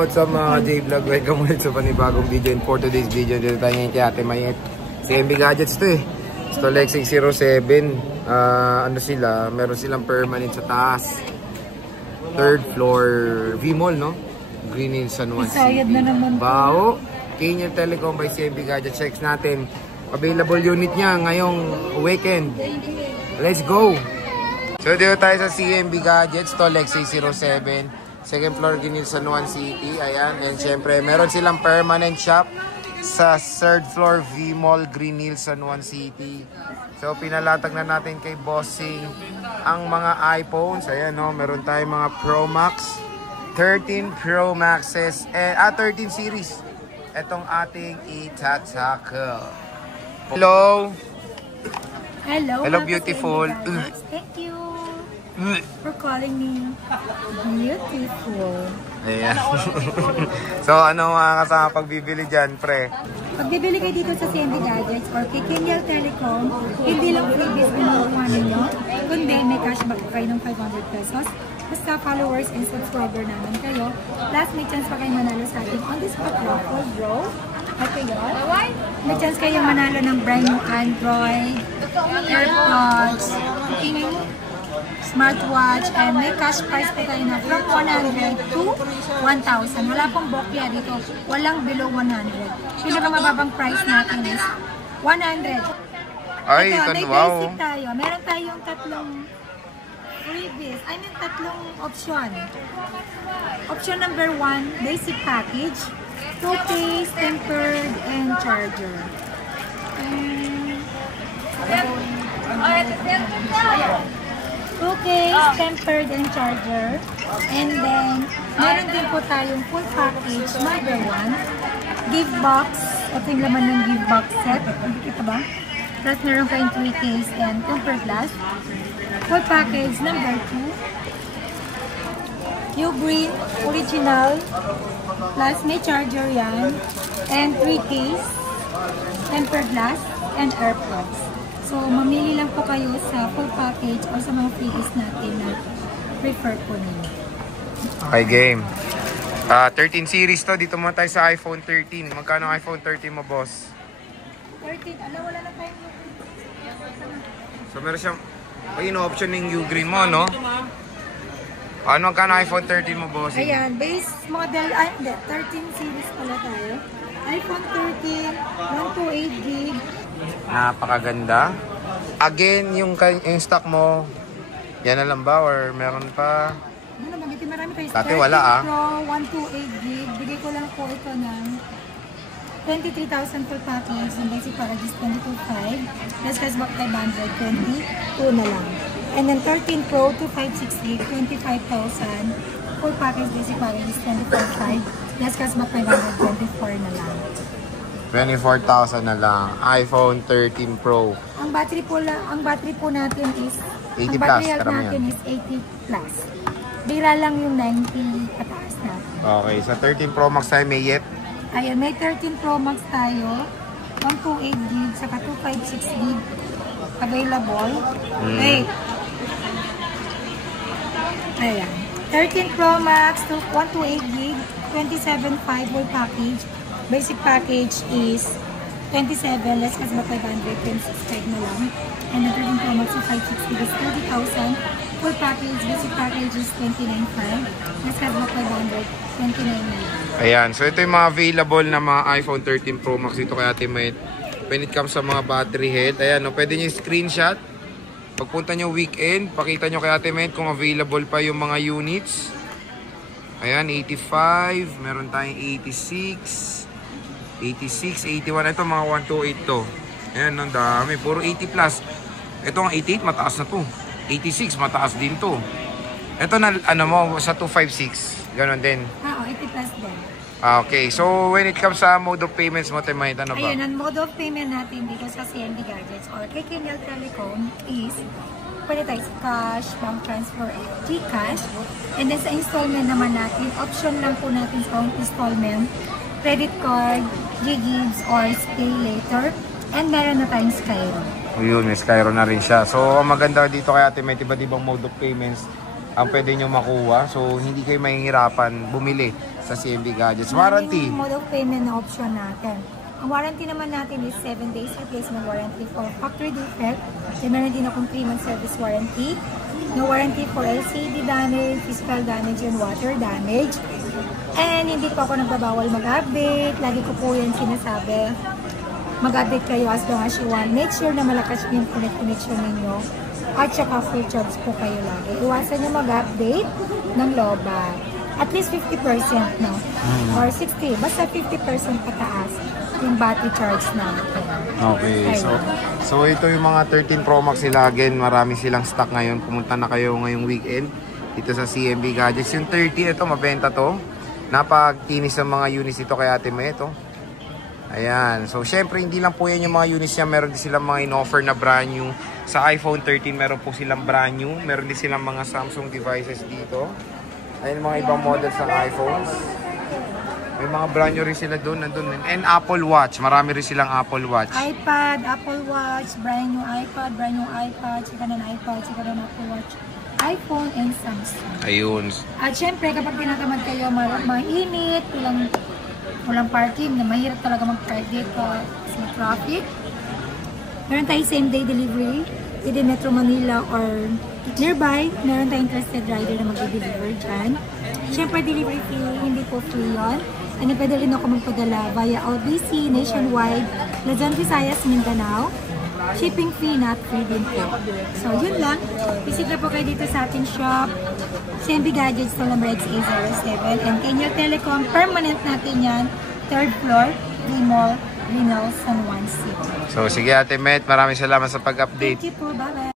What's up mga J-Vlog? Welcome ulit sa panibagong video. And for today's video, dito tayo ngayon kay Ate Mayet. CMB Gadgets to eh. Stolex 607. Ano sila? Meron silang permanent sa taas. Third floor V-Mall, no? Green Hills, San Juan City. Bao. Kenya Telecom by CMB Gadgets. Checks natin. Available unit niya ngayong weekend. Let's go! So dito tayo sa CMB Gadgets, Stolex 607. Second floor, Green Hills, San Juan City. Ayan. And syempre, meron silang permanent shop sa third floor, V-Mall, Green Hills, San Juan City. So, pinalatag na natin kay Bossing ang mga iPhones. Ayan, no? Meron tayong mga Pro Max, 13 Pro Maxes, 13 series. Itong ating itatackle. Hello! Hello! Hello, beautiful! Thank you for calling me beautiful. Ayan. So, ano mga kasama pagbibili dyan, pre? Pagbibili kayo dito sa CMB Gadgets or kay Kenya Telecom, hindi lang freebies binukuha ninyo, kundi may cashback kayo ng 500 pesos. Basta followers and subscriber naman kayo. Plus, may chance pa kayo manalo sa ating on this spot raffle, bro. Okay, yun. May chance kayo manalo ng brand new Android, AirPods, smartwatch, and may cash prize po tayo na from 100 to 1,000. Wala pong bokya dito. Walang below 100. Pinakamababang price natin is 100. Ay, ito, wow. basic tayo. Meron tayong tatlong freebies. Tatlong option. Option number 1, basic package. 2 case, tempered, and charger. Okay, tempered and charger. And then, meron din po tayong full package, number 1. Gift box. Ito yung laman ng gift box set. Nakikita ba? Plus, meron kayong 3 case and tempered glass. Full package, number 2. Ugreen, original. Plus, may charger yan. And 3 case, tempered glass, and AirPods. So, mamili lang po kayo sa full package o sa mga freebies natin na prefer po ninyo. Okay, game. 13 series to. Dito muna tayo sa iPhone 13. Magkano iPhone 13 mo, boss? 13. Alam, wala na tayo. So, meron siyang ayun, option ng U-Green mo, no? Ano magkano iPhone 13 mo, boss? Ayan, base model, 13 series pala tayo. iPhone 13, 128 gig. Napakaganda. Again, yung stock mo, yan na lang ba? Or meron pa? Ano, marami kayo. Dati wala Pro, 128 gig. Bigay ko lang po ito ng 23,000 full package. Yung basic package is 22,500. Plus cashback 522 na lang. And then 13 Pro, 256 gig, 25,000. Full package basic package is 24,500. Plus cashback 524 na lang. 24,000 na lang. iPhone 13 Pro. Ang battery po natin is 80 ang plus, battery health natin is 80 plus. Bira lang yung 90 pataas natin. Okay, sa 13 Pro Max tayo may yet. Ayan, may 13 Pro Max tayo. 128 gig, saka 256 gig available. Wait. Ayan. 13 Pro Max, 128 gig, 27.5 full package. Basic package is 27, less kasi ba 525 na lang. And the 13 Pro Max is 560 is 30,000. Full package, basic package is 29.5. Less kasi ba 529 na lang. Ayan, so ito yung mga available na mga iPhone 13 Pro Max dito kay Ate Mayet. When it comes sa mga battery health, ayan, no, pwede nyo screenshot. Pagpunta nyo weekend, pakita nyo kay Ate Mayet kung available pa yung mga units. Ayan, 85, meron tayong 86, 86, 81. Ito mga 128 to. Ayan, ang dami. Puro 80 plus. Ito nga 88, mataas na to. 86, mataas din to. Ito na, ano mo, sa 256. Ganon din. Oo, 80 plus din. Okay, so when it comes sa mode of payments mo, Timay, ano ba? Ayun, ang mode of payment natin dito sa CMB Gadgets or kay Kenya Telecom is pwede tayo sa cash, bank transfer, GCash. And then sa installment naman natin, option lang po natin sa installment, credit card, G-Gives, or Pay Later. And meron na tayong Skyro. Yun, may Skyro na rin siya. So, ang maganda dito kay Ate Mayet, iba't ibang mode of payments ang pwede nyo makuha. So, hindi kayo mahihirapan bumili sa CMB Gadgets. Warranty. Yung mode of payment na option natin. Ang warranty naman natin is 7 days replacement warranty for factory defect. Then meron din akong 3 month service warranty. No warranty for LCD damage, physical damage, and water damage. And hindi po ako nagbabawal mag-update. Lagi ko po yan sinasabi. Mag-update kayo as long as you want. Make sure na malakas yung connection ninyo. At saka full charge po kayo lagi. Iwasan nyo mag-update ng lobat. At least 50%, no? Or 60. Basta 50% pataas yung battery charge natin. Okay. So ito yung mga 13 Pro Max nila. Again, marami silang stock ngayon. Pumunta na kayo ngayong weekend dito sa CMB Gadgets. Yung 30, ito, mabenta to. Napagtinis ng mga units ito kay Ate May ito. Ayan. So, syempre, hindi lang po yan yung mga units niya. Meron din silang mga in-offer na brand new. Sa iPhone 13, meron po silang brand new. Meron din silang mga Samsung devices dito. Ayan, mga ibang models ng iPhones. May mga brand new rin sila doon. And Apple Watch. Marami rin silang Apple Watch. iPad, Apple Watch, brand new iPad, brand new iPad, sika ng iPad, sika ng Apple Watch, iPhone, and Samsung. Ayun. At syempre, kapag tinatamad kayo, mainit, walang parking, na mahirap talaga mag-park dito sa traffic. Meron tayong same-day delivery within Metro Manila or nearby. Meron tayong trusted rider na mag-deliver dyan. Syempre, delivery fee, hindi po free yun. And pwede rin ako magpadala via ODC, nationwide, Luzon, Visayas, Mindanao. Shipping fee, not free din po. So, yun lang. Visita po kayo dito sa ating shop. CMB Gadgets, to number XA07. And Kenyo Telecom, permanent natin yan. 3rd floor, Mall, Rinal, San Juan City. So, sige Ate Met, maraming salamat sa pag-update. Thank you po. Bye-bye.